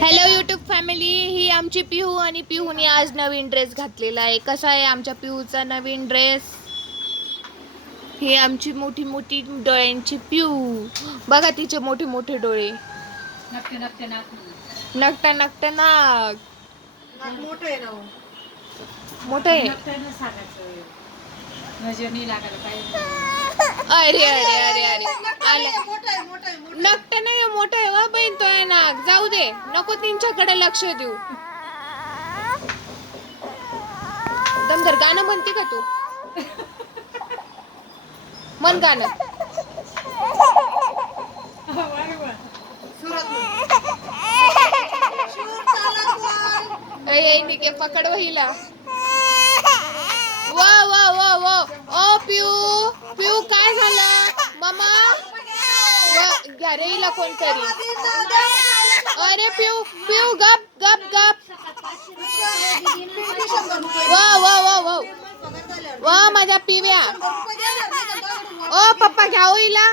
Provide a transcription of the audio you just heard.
Hello YouTube family ही आमची पिहू आणि पिहूने आज नवीन ड्रेस घातलेला आहे. कसा आहे आमच्या पिहूचा नवीन ड्रेस ही आमची मोठी मोठी डोळ्यांची पिहू. बघा तिचे मोठे मोठे डोळे. नकटा नकटा नाक. मोठं आहे ना हो. मोठं आहे? अरे अरे अरे अरे. आलं. मोठं आहे मोठं आहे मोठं नकट नाही मोठं आहे वा बहीण तो आहे नाक जाऊ दे नको त्यांच्याकडे लक्ष देऊ. दमदर गाणं म्हणते का तू? मन गाणं. निके पकड वहिला वा वा वा वा. ओ पिऊ पिऊ काय झालं? मामा? घ्या रे हिला कोणतरी. अरे पिऊ पिऊ गप गप गप शंभर रुपये वा वा वा वा पगार झाल्यावर. वा माझ्या पिव्या शंभर रुपये द्या ना, नाही तर दहा रुपये ओ पप्पा घ्या हो हिला